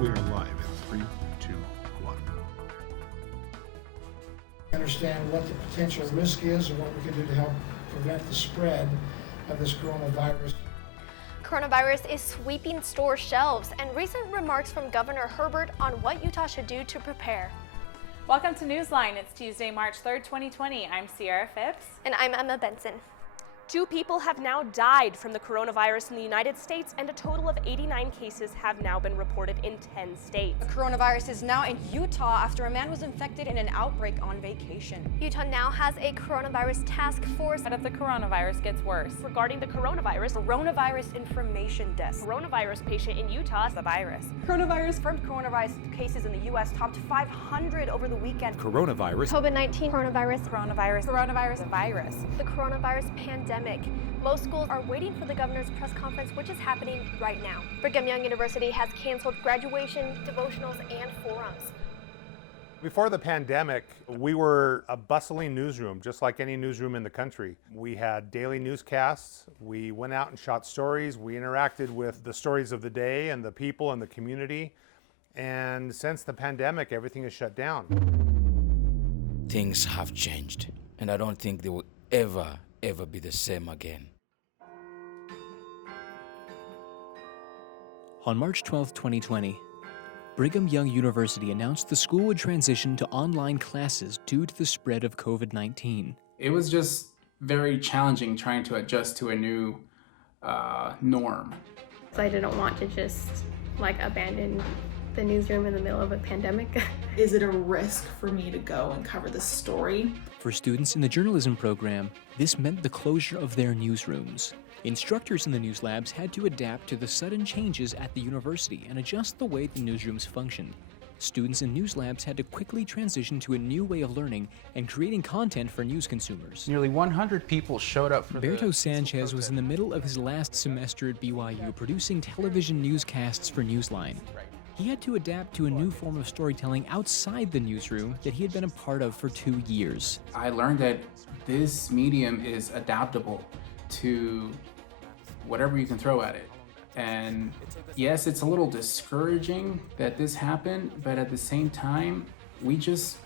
We are live in 3, 2, 1. Understand what the potential risk is and what we can do to help prevent the spread of this coronavirus. Coronavirus is sweeping store shelves, and recent remarks from Governor Herbert on what Utah should do to prepare. Welcome to Newsline. It's Tuesday, March 3rd, 2020. I'm Sierra Phipps. And I'm Emma Benson. 2 people have now died from the coronavirus in the United States, and a total of 89 cases have now been reported in 10 states. The coronavirus is now in Utah after a man was infected in an outbreak on vacation. Utah now has a coronavirus task force. What if the coronavirus gets worse? Regarding the coronavirus information desk. Coronavirus patient in Utah. The virus. Confirmed coronavirus cases in the U.S. topped 500 over the weekend. Coronavirus. COVID-19, coronavirus, Coronavirus, the virus. the coronavirus pandemic. Most schools are waiting for the governor's press conference, which is happening right now. Brigham Young University has canceled graduation, devotionals, and forums. Before the pandemic, we were a bustling newsroom, just like any newsroom in the country. We had daily newscasts, we went out and shot stories, we interacted with the stories of the day and the people and the community. And since the pandemic, everything is shut down. Things have changed, and I don't think they will ever be the same again. On March 12, 2020, Brigham Young University announced the school would transition to online classes due to the spread of COVID-19. It was just very challenging trying to adjust to a new norm. I didn't want to just abandon the newsroom in the middle of a pandemic. Is it a risk for me to go and cover this story? For students in the journalism program, this meant the closure of their newsrooms. Instructors in the news labs had to adapt to the sudden changes at the university and adjust the way the newsrooms functioned. Students in news labs had to quickly transition to a new way of learning and creating content for news consumers. Nearly 100 people showed up for Berto Sanchez was in the middle of his last semester at BYU producing television newscasts for Newsline. He had to adapt to a new form of storytelling outside the newsroom that he had been a part of for 2 years. I learned that this medium is adaptable to whatever you can throw at it. And yes, it's a little discouraging that this happened, but at the same time, we just,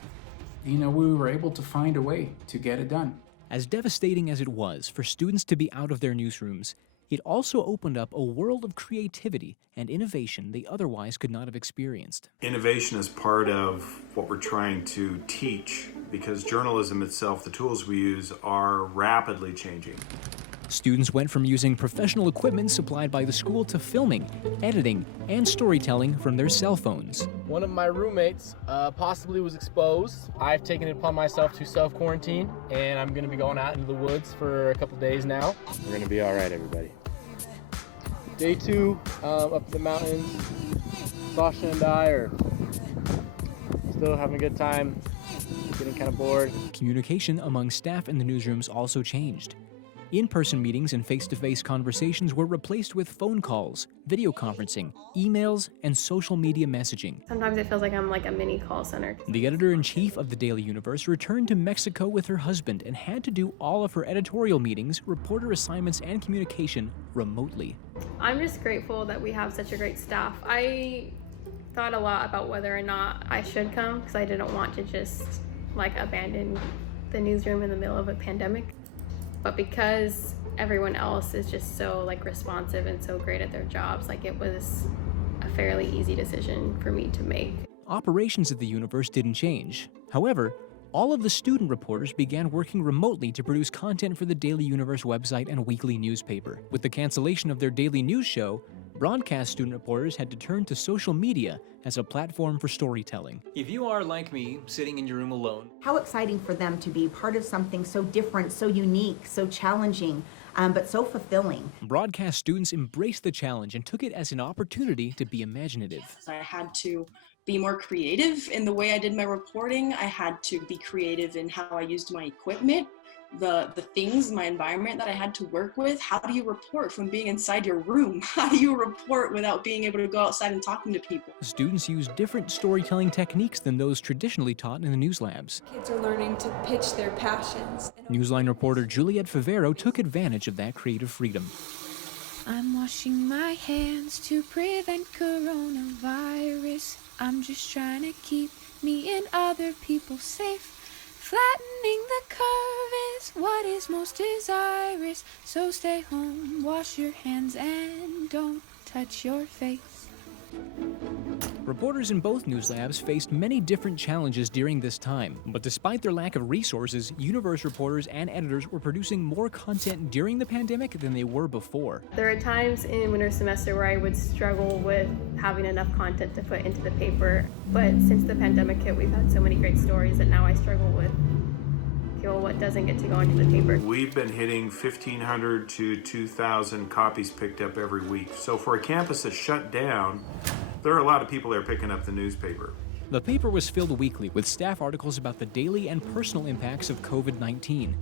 we were able to find a way to get it done. As devastating as it was for students to be out of their newsrooms, it also opened up a world of creativity and innovation they otherwise could not have experienced. Innovation is part of what we're trying to teach because journalism itself, the tools we use, are rapidly changing. Students went from using professional equipment supplied by the school to filming, editing, and storytelling from their cell phones. One of my roommates possibly was exposed. I've taken it upon myself to self-quarantine, and I'm going to be going out into the woods for a couple days now. We're going to be all right, everybody. Day 2, up the mountains. Sasha and I are still having a good time, getting kind of bored. Communication among staff in the newsrooms also changed. In-person meetings and face-to-face conversations were replaced with phone calls, video conferencing, emails, and social media messaging. Sometimes it feels like I'm like a mini call center. The editor-in-chief of the Daily Universe returned to Mexico with her husband and had to do all of her editorial meetings, reporter assignments, and communication remotely. I'm just grateful that we have such a great staff. I thought a lot about whether or not I should come because I didn't want to just abandon the newsroom in the middle of a pandemic. But because everyone else is just so responsive and so great at their jobs, it was a fairly easy decision for me to make. Operations at the Universe didn't change. However, all of the student reporters began working remotely to produce content for the Daily Universe website and weekly newspaper. With the cancellation of their daily news show, broadcast student reporters had to turn to social media as a platform for storytelling. If you are, like me, sitting in your room alone. How exciting for them to be part of something so different, so unique, so challenging, but so fulfilling. Broadcast students embraced the challenge and took it as an opportunity to be imaginative. I had to be more creative in the way I did my reporting. I had to be creative in how I used my equipment. The things, my environment that I had to work with. How do you report from being inside your room? How do you report without being able to go outside and talking to people? Students use different storytelling techniques than those traditionally taught in the news labs. Kids are learning to pitch their passions. Newsline reporter Juliet Favero took advantage of that creative freedom. I'm washing my hands to prevent coronavirus. I'm just trying to keep me and other people safe. Flattening the curve is what is most desirous. So stay home, wash your hands, and don't touch your face. Reporters in both news labs faced many different challenges during this time, but despite their lack of resources, Universe reporters and editors were producing more content during the pandemic than they were before. There are times in winter semester where I would struggle with having enough content to put into the paper, but since the pandemic hit, we've had so many great stories that now I struggle with what doesn't get to go into the paper. We've been hitting 1,500 to 2,000 copies picked up every week. So for a campus that's shut down, there are a lot of people there picking up the newspaper. The paper was filled weekly with staff articles about the daily and personal impacts of COVID-19.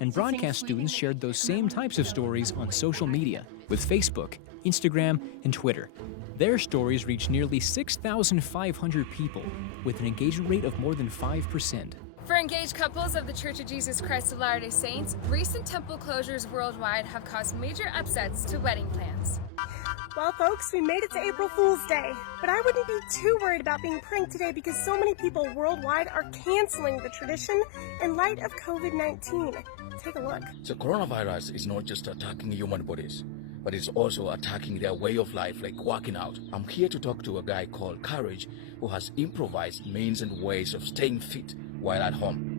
And broadcast students shared those same types of stories on social media with Facebook, Instagram, and Twitter. Their stories reached nearly 6,500 people with an engagement rate of more than 5%. For engaged couples of the Church of Jesus Christ of Latter-day Saints, recent temple closures worldwide have caused major upsets to wedding plans. Well, folks, we made it to April Fool's Day, but I wouldn't be too worried about being pranked today because so many people worldwide are canceling the tradition in light of COVID-19. Take a look. The coronavirus is not just attacking human bodies, but it's also attacking their way of life, like working out. I'm here to talk to a guy called Courage, who has improvised means and ways of staying fit while at home.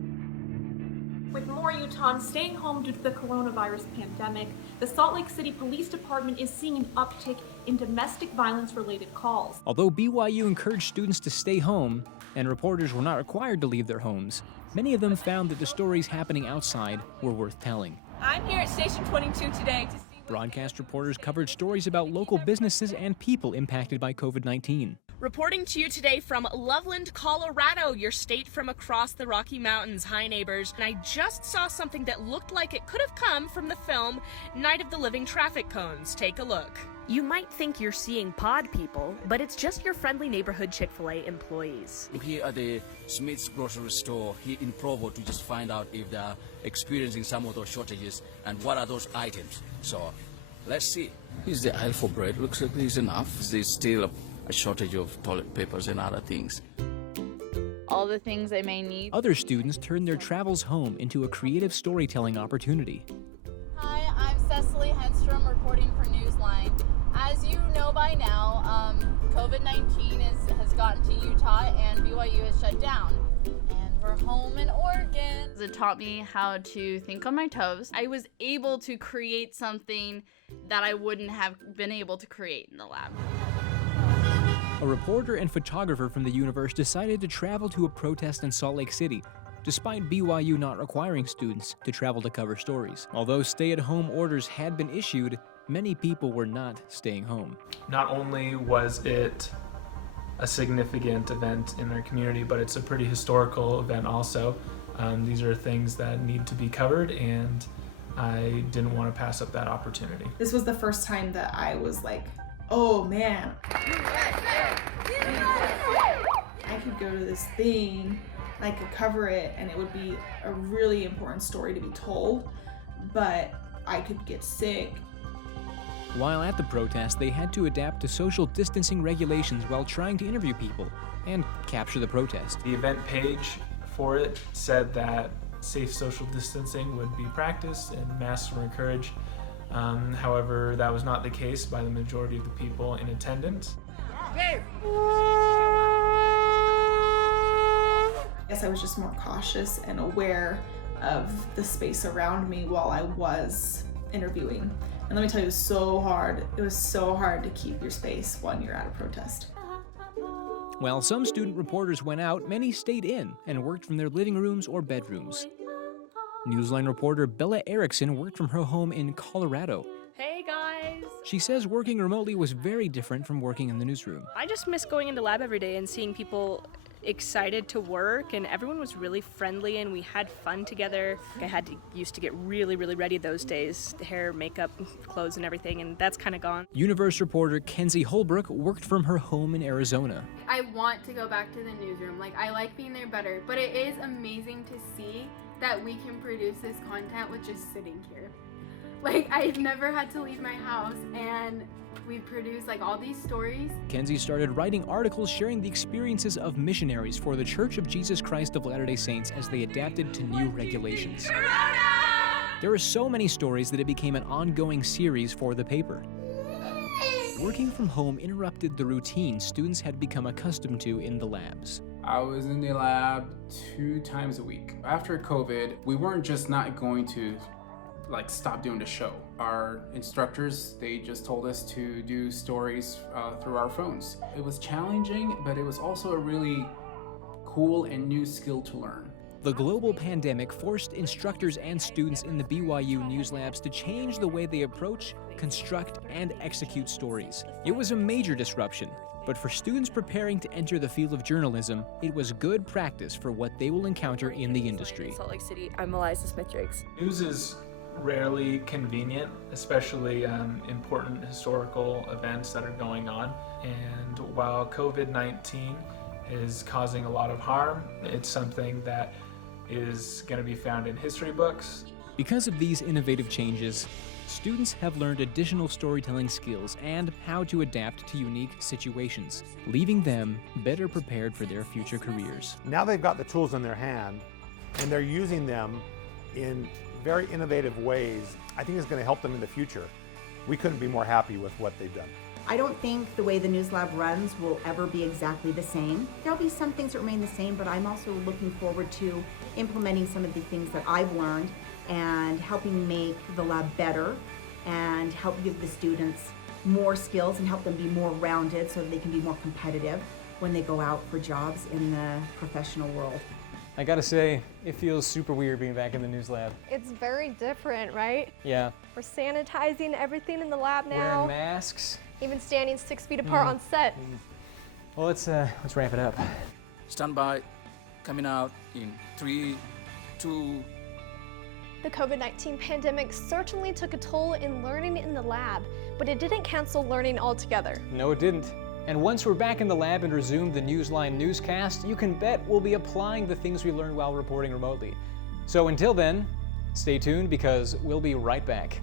With more Utahns staying home due to the coronavirus pandemic, the Salt Lake City Police Department is seeing an uptick in domestic violence-related calls. Although BYU encouraged students to stay home and reporters were not required to leave their homes, many of them found that the stories happening outside were worth telling. I'm here at Station 22 today to see Broadcast reporters covered stories about local businesses and people impacted by COVID-19. Reporting to you today from Loveland, Colorado, your state from across the Rocky Mountains. Hi, neighbors. And I just saw something that looked like it could have come from the film Night of the Living Traffic Cones. Take a look. You might think you're seeing pod people, but it's just your friendly neighborhood Chick-fil-A employees. I'm here at the Smith's grocery store here in Provo to just find out if they're experiencing some of those shortages and what are those items. So let's see. Here's the aisle for bread. Looks like there's enough. There's still a shortage of toilet papers and other things. All the things I may need. Other students turned their travels home into a creative storytelling opportunity. Hi, I'm Cecily Henstrom reporting for Newsline. As you know by now, COVID-19 has gotten to Utah and BYU has shut down. And we're home in Oregon. It taught me how to think on my toes. I was able to create something that I wouldn't have been able to create in the lab. A reporter and photographer from the Universe decided to travel to a protest in Salt Lake City, despite BYU not requiring students to travel to cover stories. Although stay-at-home orders had been issued, many people were not staying home. Not only was it a significant event in our community, but it's a pretty historical event also. These are things that need to be covered, and I didn't want to pass up that opportunity. This was the first time that I was like, oh man, I could go to this thing, I could cover it, and it would be a really important story to be told, but I could get sick. While at the protest, they had to adapt to social distancing regulations while trying to interview people and capture the protest. The event page for it said that safe social distancing would be practiced and masks were encouraged. However, that was not the case by the majority of the people in attendance. I guess I was just more cautious and aware of the space around me while I was interviewing. And let me tell you, it was so hard. It was so hard to keep your space when you're at a protest. While some student reporters went out, many stayed in and worked from their living rooms or bedrooms. Newsline reporter Bella Erickson worked from her home in Colorado. Hey guys! She says working remotely was very different from working in the newsroom. I just miss going into lab every day and seeing people excited to work, and everyone was really friendly and we had fun together. I used to get really ready those days, hair, makeup, clothes and everything, and that's kind of gone. Universe reporter Kenzie Holbrook worked from her home in Arizona. I want to go back to the newsroom. I like being there better, but it is amazing to see that we can produce this content with just sitting here. Like, I've never had to leave my house, and we produced like all these stories. Kenzie started writing articles sharing the experiences of missionaries for the Church of Jesus Christ of Latter-day Saints as they adapted to new regulations. There are so many stories that it became an ongoing series for the paper. Working from home interrupted the routine students had become accustomed to in the labs. I was in the lab 2 times a week. After COVID, we weren't just not going to stop doing the show. Our instructors, they just told us to do stories through our phones. It was challenging, but it was also a really cool and new skill to learn. The global pandemic forced instructors and students in the BYU News Labs to change the way they approach, construct, and execute stories. It was a major disruption, but for students preparing to enter the field of journalism, it was good practice for what they will encounter in the industry. Salt Lake City, I'm Eliza Smith-Driggs. News is rarely convenient, especially important historical events that are going on. And while COVID-19 is causing a lot of harm, it's something that is going to be found in history books. Because of these innovative changes, students have learned additional storytelling skills and how to adapt to unique situations, leaving them better prepared for their future careers. Now they've got the tools in their hand and they're using them in very innovative ways. I think it's going to help them in the future. We couldn't be more happy with what they've done. I don't think the way the News Lab runs will ever be exactly the same. There'll be some things that remain the same, but I'm also looking forward to implementing some of the things that I've learned and helping make the lab better and help give the students more skills and help them be more rounded so that they can be more competitive when they go out for jobs in the professional world. I gotta say, it feels super weird being back in the News Lab. It's very different, right? Yeah. We're sanitizing everything in the lab now. Wearing masks. Even standing 6 feet apart on set. Well, let's ramp it up. Stand by, coming out in 3, 2. The COVID-19 pandemic certainly took a toll in learning in the lab, but it didn't cancel learning altogether. No, it didn't. And once we're back in the lab and resume the Newsline newscast, you can bet we'll be applying the things we learned while reporting remotely. So until then, stay tuned because we'll be right back.